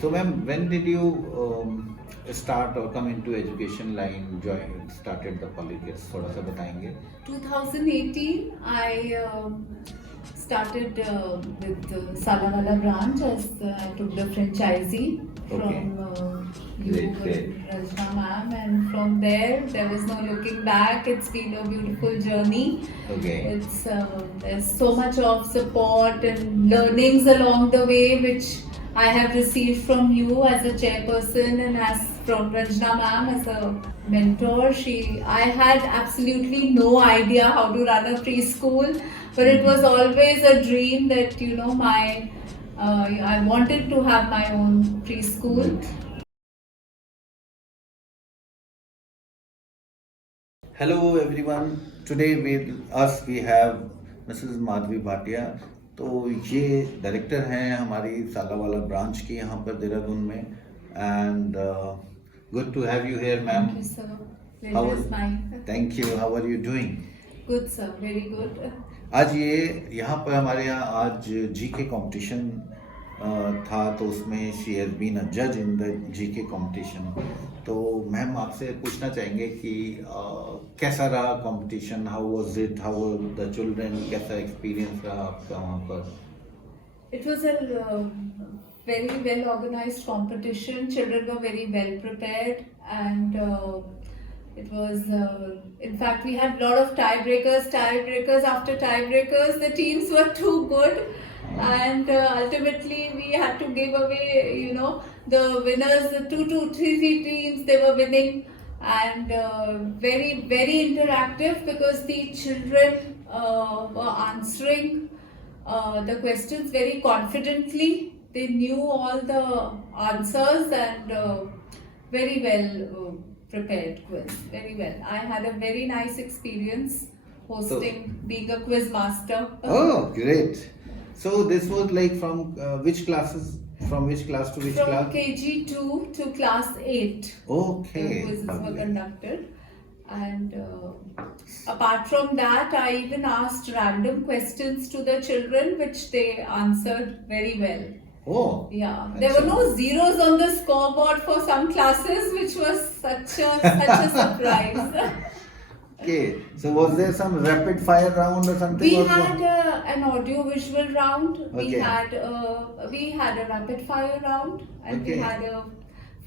So, ma'am, when did you start or come into education line, started the Polykids? थोड़ा सा बताएंगे? 2018, I started with Salawala branch as I took the franchisee Okay. from Great, you, great. Rajna ma'am, and from there was no looking back. It's been a beautiful journey. Okay. It's there's so much of support and learnings along the way, which I have received from you as a chairperson and as from Rajna ma'am as a mentor. I had absolutely no idea how to run a preschool, but it was always a dream that I wanted to have my own preschool. Hello everyone. Today with us we have Mrs. Madhvi Bhatia. तो ये director हैं हमारी Salawala branch की यहाँ पर देहरादून में and good to have you here ma'am. Thank you, sir. Pleasure is mine. Thank you. How are you doing? Good, sir. Very good. आज ये यहाँ पर हमारे यहाँ आज जी के कंपटीशन था तो उसमें शी हैज़ बीन अ जज इन द जी के कंपटीशन. तो मैम आपसे पूछना चाहेंगे कि कैसा रहा competition, how was it, how were the children, कैसा एक्सपीरियंस रहा आपका वहाँ पर? It was a very well organized competition. Children were very well prepared, and it was, in fact, we had a lot of tiebreakers after tiebreakers. The teams were too good, and ultimately we had to give away, the winners, the three teams, they were winning, and very, very interactive because the children were answering the questions very confidently. They knew all the answers and very well prepared quiz. Very well. I had a very nice experience hosting, being a quiz master. Oh, great. So this was like from which classes? From which class to which From class? KG2 to class 8. Okay. The quizzes were Lovely. conducted. And apart from that, I even asked random questions to the children, which they answered very well. Oh. Yeah, there were no zeros on the scoreboard for some classes, which was such a surprise. Okay. So was there some rapid fire round or something? We also? had an audio visual round. Okay. We had a rapid fire round, and Okay. we had a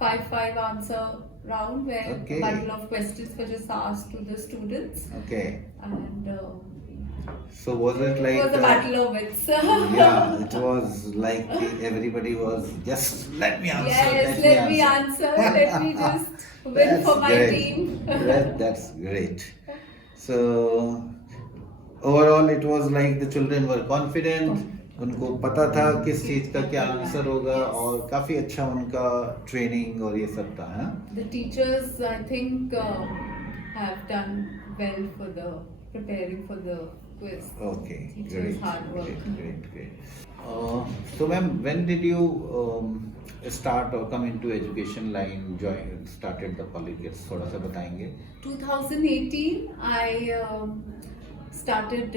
5-5 answer round where Okay. a bundle of questions were just asked to the students. Okay. And So was it like? it was a battle of wits. Yeah, it was like everybody was just let me answer. Yes, let me answer. Let me just win That's for my great. team. That's great. So overall, it was like the children were confident. उनको पता था किस चीज का क्या answer होगा और काफी अच्छा उनका ट्रेनिंग और ये सब था. हाँ? The teachers, I think, have done well for the preparing for the quiz. Okay, Teachers' great, hard work. great. So, ma'am, when did you start or come into education line, started the Polykids? थोड़ा सा बताएंगे? 2018, I started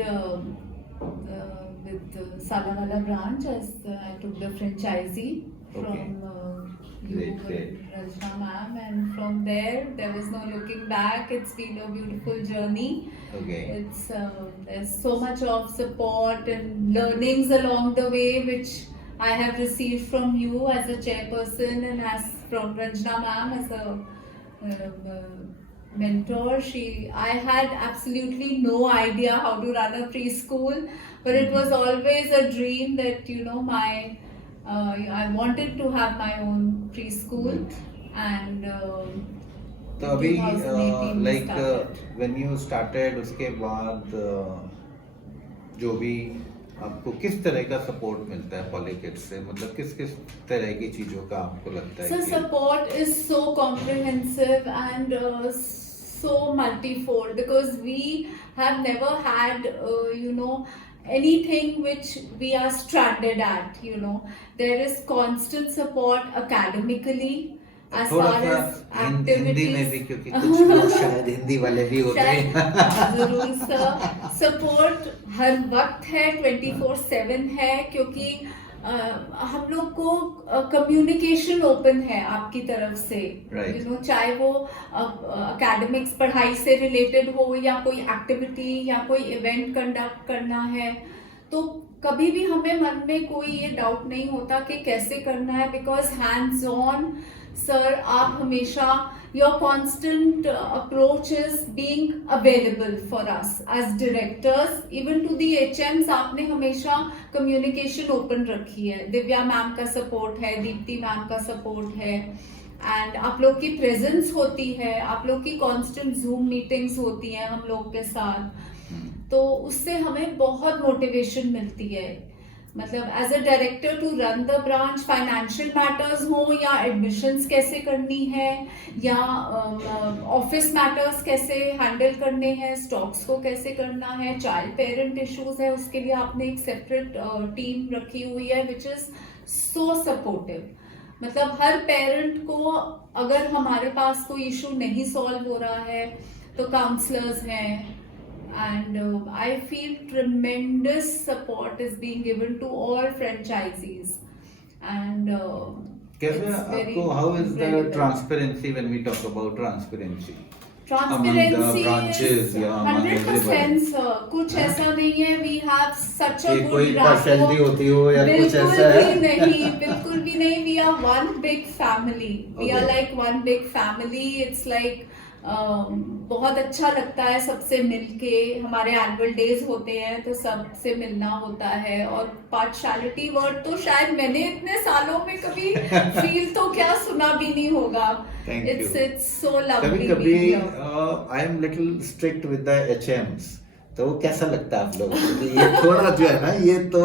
with Salawala branch as I took the franchisee Okay. from you, Great. Rajna ma'am, and from there was no looking back. It's been a beautiful journey. Okay. It's there's so much of support and learnings along the way, which I have received from you as a chairperson and as from Rajna ma'am as a mentor. I had absolutely no idea how to run a preschool, but it was always a dream that I wanted to have my own preschool. And तो अभी 2018 we like started. when you started उसके बाद जो भी आपको किस तरह का सपोर्ट मिलता है पॉलीकिड्स से, मतलब किस किस तरह की चीजों का आपको लगता है So कि support is so comprehensive and so multifold because we have never had anything which we are stranded at. There is constant support academically as थोड़ा far सा as हिंदी में भी activities. क्योंकि कुछ लोग शायद हिंदी वाले भी होते हैं. जरूर सर, सपोर्ट हर वक्त है, 24/7 है, क्योंकि हम लोग को कम्युनिकेशन ओपन है आपकी तरफ से, Right. यू नो, चाहे वो एकेडमिक्स पढ़ाई से रिलेटेड हो या कोई एक्टिविटी या कोई इवेंट कंडक्ट करना है, तो कभी भी हमें मन में कोई ये डाउट नहीं होता कि कैसे करना है, बिकॉज हैंड्स ऑन सर आप हमेशा, your constant approach is being available for us as directors, even to the HMs आपने हमेशा communication open रखी है, दिव्या मैम का सपोर्ट है, दीप्ति मैम का सपोर्ट है, एंड आप लोग की प्रेजेंस होती है, आप लोग की कांस्टेंट जूम मीटिंग्स होती हैं हम लोग के साथ, तो उससे हमें बहुत मोटिवेशन मिलती है। मतलब as a director to run the branch, financial matters हो या एडमिशंस कैसे करनी है या ऑफिस मैटर्स कैसे हैंडल करने हैं, स्टॉक्स को कैसे करना है, चाइल्ड पेरेंट इश्यूज है, उसके लिए आपने एक सेपरेट टीम रखी हुई है विच इज सो सपोर्टिव। मतलब हर पेरेंट को अगर हमारे पास कोई इशू नहीं सॉल्व हो रहा है तो काउंसलर्स हैं, and I feel tremendous support is being given to all franchisees, and कैसे it's very, आपको, how is the very well. transparency when we talk about transparency? Transparency among the branches, is yeah, among 100%, sir. कुछ ऐसा नहीं है, we have such a कि good कोई rapport. partiality होती हो या कुछ बिल्कुल ऐसा है? भी नहीं, बिल्कुल भी नहीं. We are one big family. We are Okay. like one big family. It's like बहुत अच्छा लगता है सबसे मिलके, हमारे एनुअल डेज होते हैं तो सबसे मिलना होता है, और पार्शियलिटी वर्ड तो शायद मैंने इतने सालों में कभी फील तो क्या सुना भी नहीं होगा. Thank it's you. it's so lovely. कभी कभी being here. I am little strict with the HMs, तो कैसा लगता है आप लोगों को? ये थोड़ा जो है ना, ये तो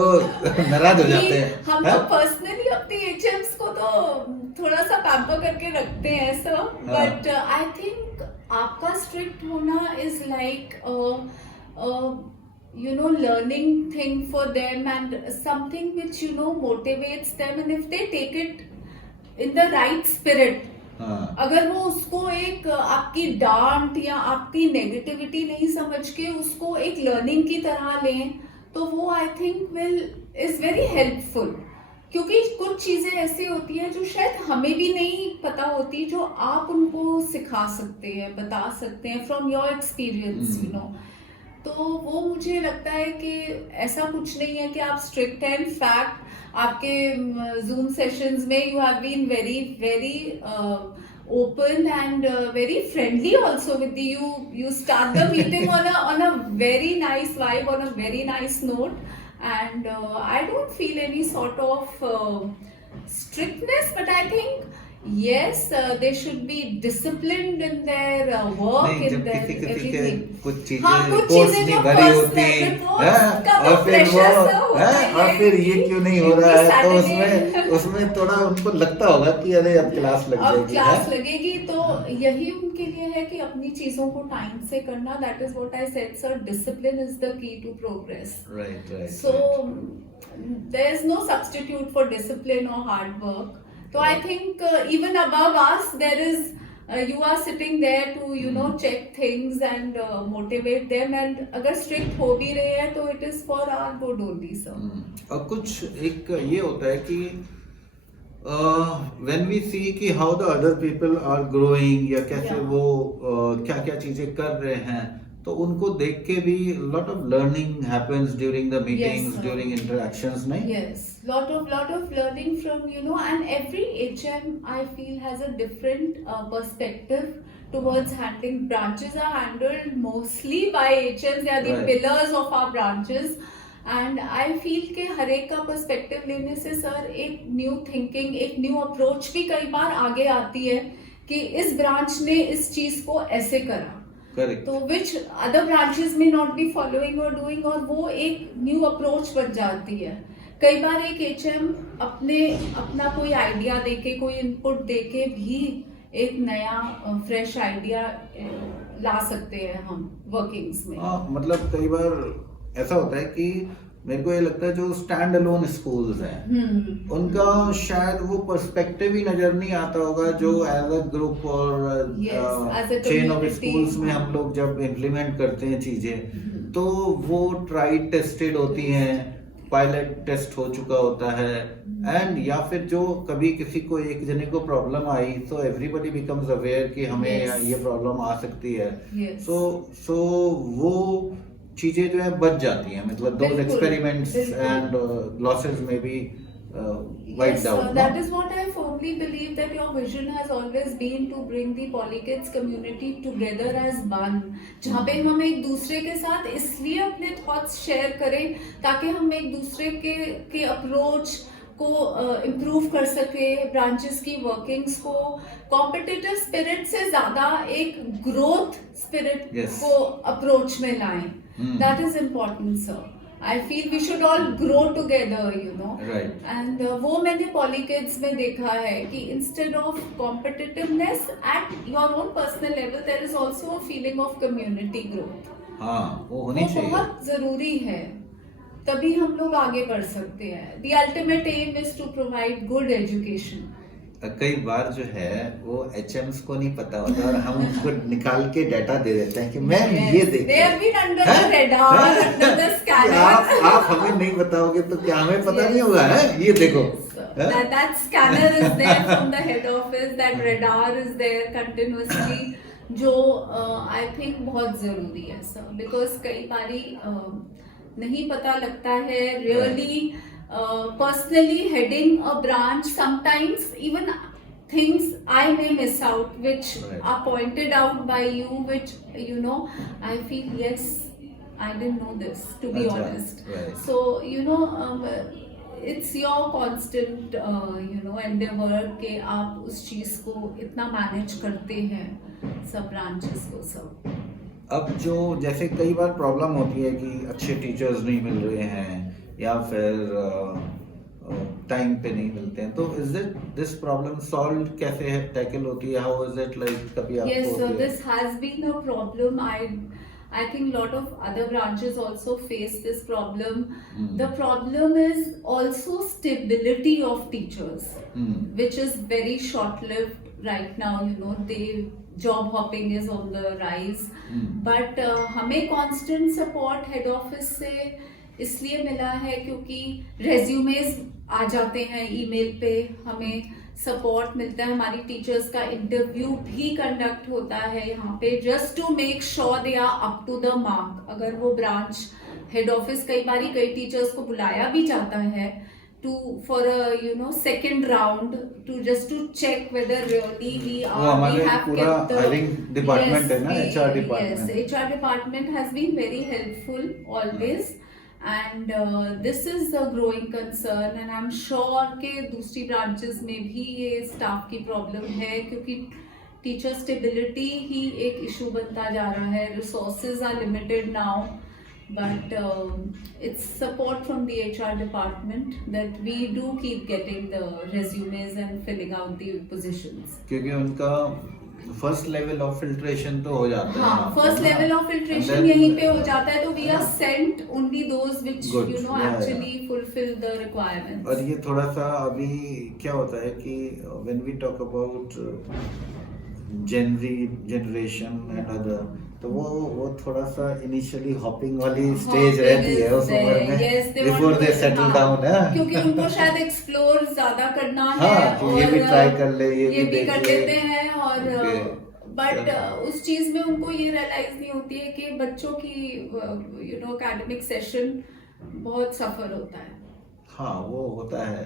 नाराज हो जाते हैं. हम हाँ? तो पर्सनली अपने HMs को तो थोड़ा सा पैम्पर करके रखते हैं सर, बट आई थिंक आपका स्ट्रिक्ट होना is like you know, learning thing for them and something which, you know, motivates them, and if they take it in the right spirit, हाँ. अगर वो उसको एक आपकी डांट या आपकी नेगेटिविटी नहीं समझ के उसको एक लर्निंग की तरह लें, तो वो I think will is very helpful. क्योंकि कुछ चीजें ऐसी होती हैं जो शायद हमें भी नहीं पता होती, जो आप उनको सिखा सकते हैं, बता सकते हैं from your experience, you know. तो वो मुझे लगता है कि ऐसा कुछ नहीं है कि आप स्ट्रिक्ट हैं. इन फैक्ट आपके जूम सेशंस में you have been very very open and very friendly also with you start the meeting on a very nice vibe, on a very nice note, and I don't feel any sort of strictness, but I think yes, they should be disciplined in their work, नहीं, in जब their किसी के everything. कुछ चीजें हाँ, कुछ reports चीजें नहीं जो भरी होती personal reports हैं, का और फिर pressure वो सा होता हैं, है, और फिर ये क्यों नहीं हो रहा है, तो Saturday. उसमें थोड़ा उनको लगता होगा कि अरे अब क्लास लग अब जाएगी. क्लास हैं? लगेगी, तो यही उनके लिए है कि अपनी चीजों को टाइम से करना. That is what I said sir, discipline is the key to progress. Right, right, So right. there is no substitute for discipline or hard work. So I think even above us there is you are sitting there to, you know, check things and motivate them, and अगर strict हो भी रहे हैं तो it is for our good only, sir. और कुछ एक ये होता है कि when we see कि how the other people are growing, या कैसे Yeah. वो क्या क्या चीजें कर रहे हैं, तो उनको देख के भी lot of learning happens during the meetings, sir. during interactions, नहीं? Yes, lot of learning from, you know, and every HM I feel has a different perspective towards handling. Branches are handled mostly by HMs. They are the Right. pillars of our branches, and I feel कि हर एक का perspective लेने से sir एक new thinking, एक new approach भी कई बार आगे आती है कि इस ब्रांच ने इस चीज को ऐसे करा, Correct. तो which other branches may not be following or doing, और वो एक न्यू अप्रोच बन जाती है. कई बार एक HM अपना कोई आइडिया देके, कोई इनपुट देके भी एक नया फ्रेश आइडिया ला सकते हैं हम वर्किंग्स में. हाँ, मतलब कई बार ऐसा होता है कि मेरे को ये लगता है जो स्टैंड अलोन स्कूल्स हैं, उनका शायद वो पर्सपेक्टिव ही नजर नहीं आता होगा जो एज अ ग्रुप और Yes, as a chain of community. Schools में हम लोग जब इम्प्लीमेंट करते हैं चीजें, तो वो ट्राई टेस्टेड होती हैं, पायलट टेस्ट हो चुका होता है, एंड या फिर जो कभी किसी को एक जने को प्रॉब्लम आई तो एवरीबडी बिकम्स अवेयर कि हमें Yes. ये प्रॉब्लम आ सकती है, Yes. सो वो चीजें जो है बच जाती हैं, मतलब दोज बिल्कुल, एक्सपेरिमेंट्स बिल्कुल। एंड लॉसेस में भी wiped Yes, out. that is what I firmly believe, that your vision has always been to bring the Polykids community together as one, जहाँ पे हम एक दूसरे के साथ इसलिए अपने थॉट्स शेयर करें ताकि हम एक दूसरे के अप्रोच को इम्प्रूव कर सके, ब्रांचेस की वर्किंग्स को कॉम्पिटिटिव स्पिरिट से ज़्यादा एक ग्रोथ स्पिरिट Yes. को अप्रोच में लाएं. Hmm. That is important, sir. I feel we should all grow together, you know. Right. And वो मैंने पॉलीकिड्स में देखा है कि instead of competitiveness at your own personal level, there is also a feeling of community growth. हाँ, वो होनी वो चाहिए। बहुत जरूरी है, तभी हम लोग आगे बढ़ सकते हैं. The ultimate aim is to provide good education. कई बार जो है वो एचएम्स को नहीं पता होता और हम उनको निकाल के डाटा दे देते हैं कि मैम Yes, ये they have देखिए। been under the radar, under the scanner. आप हमें नहीं बताओगे तो क्या हमें पता नहीं होगा, है ये देखो। Yes. That scanner is there from the head office, that radar is there continuously, जो I think बहुत जरूरी है सर, because कई बारी नहीं पता लगता है really. Personally heading a branch, sometimes even things I may miss out which Right. are pointed out by you, which you know I feel yes, I didn't know this, to be अच्छा, honest. right. So you know it's your constant endeavor कि आप उस चीज को इतना manage करते हैं सब ब्रांचेस को सब. अब जो जैसे कई बार प्रॉब्लम होती है कि अच्छे टीचर्स नहीं मिल रहे हैं या फिर टाइम पे नहीं मिलते हैं, तो is it this problem solve कैसे है, टैकल होती है, हाउ इज इट लाइक, कभी आपको Yes, so होती है? this has been a problem. I think lot of other branches also face this problem. Hmm. The problem is also stability of teachers, which is very short-lived right now. You know, job hopping is on the rise. But हमें constant support head office से इसलिए मिला है क्योंकि resumes आ जाते हैं email पे, हमें सपोर्ट मिलता है, हमारी टीचर्स का इंटरव्यू भी कंडक्ट होता है यहाँ पे, just to make sure they are up to the mark. अगर वो ब्रांच हेड ऑफिस कई टीचर्स को बुलाया भी जाता है for a second round to just to check whether really we have पूरा kept the hiring department है ना, Yes, HR department. yes, HR department has been very helpful always. And this is a growing concern, and I'm sure कि दूसरी branches में भी ये staff की problem है, क्योंकि teacher stability ही एक issue बनता जा रहा है. Resources are limited now, but it's support from the HR department that we do keep getting the resumes and filling out the positions. क्योंकि उनका फर्स्ट लेवल ऑफ फिल्ट्रेशन तो हो जाता है. हाँ, फर्स्ट लेवल ऑफ फिल्ट्रेशन यहीं पे हो जाता है, तो we are sent only those which actually fulfil the requirements. और ये थोड़ा सा अभी क्या होता है कि when we talk about generation and other, तो वो थोड़ा सा इनिशियली हॉपिंग वाली स्टेज रहती है उस उम्र में, बिफोर दे सेटल डाउन है, क्योंकि उनको शायद एक्सप्लोर ज्यादा करना है. हाँ, कि ये भी ट्राई कर ले, ये भी कर लेते हैं, और बट उस चीज में उनको ये रियलाइज नहीं होती है कि बच्चों की एकेडमिक सेशन बहुत सफर होता है. हाँ, वो होता है,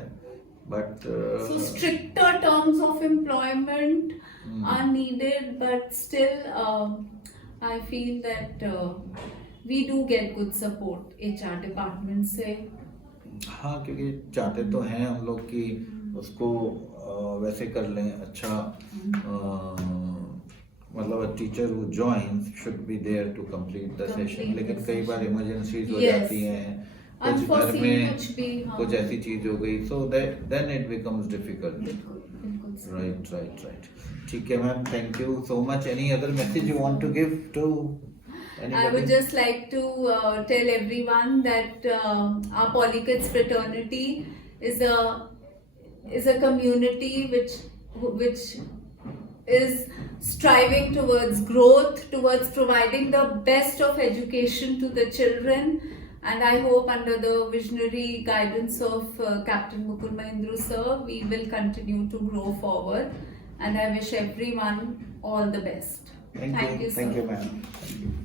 but so stricter terms of employment are needed, but still I feel that we do get good support HR department से. हाँ, क्योंकि चाहते तो हैं हम लोग कि उसको वैसे कर लें अच्छा, मतलब teacher who joins should be there to complete the session, लेकिन कई बार इमरजेंसीज हो जाती हैं, कुछ घर में कुछ ऐसी चीज हो गई, so then it becomes difficult. Right. ठीक है ma'am, thank you so much. Any other message you want to give to anybody? I would just like to tell everyone that our Polykids fraternity is a community which is striving towards growth, towards providing the best of education to the children. And I hope under the visionary guidance of Captain Mukul Mahindra sir, we will continue to grow forward. And I wish everyone all the best. Thank you, sir. ma'am. Thank you.